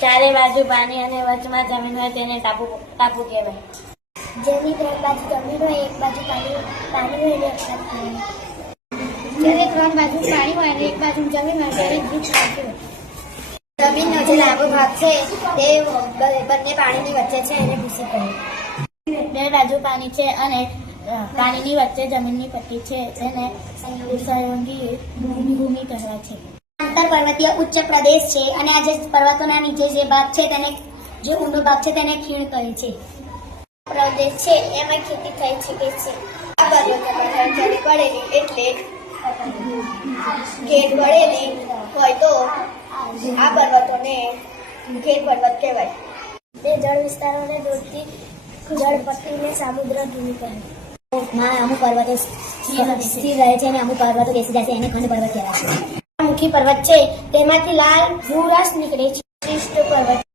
ચારે બાજુ પાણી અને વચમાં જમીન હોય તેને ટાપુ કહેવાય. જેની ત્રણ બાજુ જમીન હોય, એક બાજુ પાણી હોય અને એક બાજુ પાણી. જ્યારે ત્રણ બાજુ પાણી હોય અને એક બાજુ જમીન હોય ત્યારે દ્વીપ હોય. જમીનનો જે લાંબો ભાગ છે તે બંને પાણીની વચ્ચે છે એને ભૂસી કહે. બે બાજુ પાણી છે અને પાણીની વચ્ચે જમીનની પટ્ટી છે તેને સંયોગી ભૂમિ કહેવાય છે. આંતર પર્વતીય ઉચ્ચ પ્રદેશ છે અને આ જે પર્વતોના નીચે જે ભાગ છે તેને જે ઊંડો ભાગ છે તેને ખીણ કહે છે. પ્રદેશ છે એમાં ખેતી થઈ શકે છે. આ પર્વતો પર હળચરી પડેલી એટલે ઘેર પડેલી હોય તો આ પર્વતોને ઘેર પર્વત કહેવાય. તે જળ વિસ્તારોને જોડતી જળપટ્ટીને સામુદ્ર ધૂમિ કહે. અમુક પર્વતો સ્થિર રહે છે અને અમુક પર્વતો બેસી જાય છે એને ખંડ પર્વત કહેવાય છે. મુખી પર્વત છે તેમાંથી લાલ ભૂરસ નીકળે છે. શિષ્ટ પર્વત